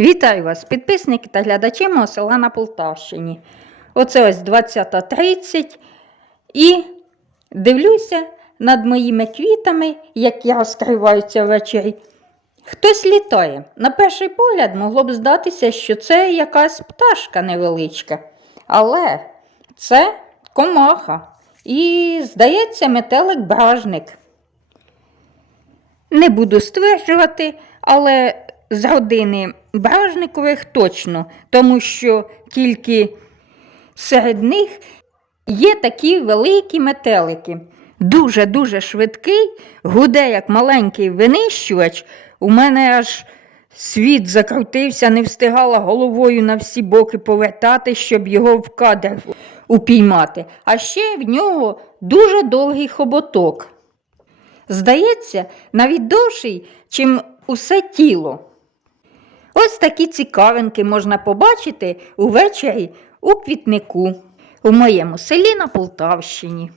Вітаю вас, підписники та глядачі мого села на Полтавщині. Оце ось 20.30 і дивлюся над моїми квітами, як я розкриваються ввечері. Хтось літає. На перший погляд могло б здатися, що це якась пташка невеличка. Але це комаха. І, здається, метелик-бражник. Не буду стверджувати, але з родини бражникових точно, тому що тільки серед них є такі великі метелики. Дуже-дуже швидкий, гуде, як маленький винищувач. У мене аж світ закрутився, не встигала головою на всі боки повертати, щоб його в кадр упіймати. А ще в нього дуже довгий хоботок. Здається, навіть довший, чим усе тіло. Ось такі цікавинки можна побачити увечері у квітнику у моєму селі на Полтавщині.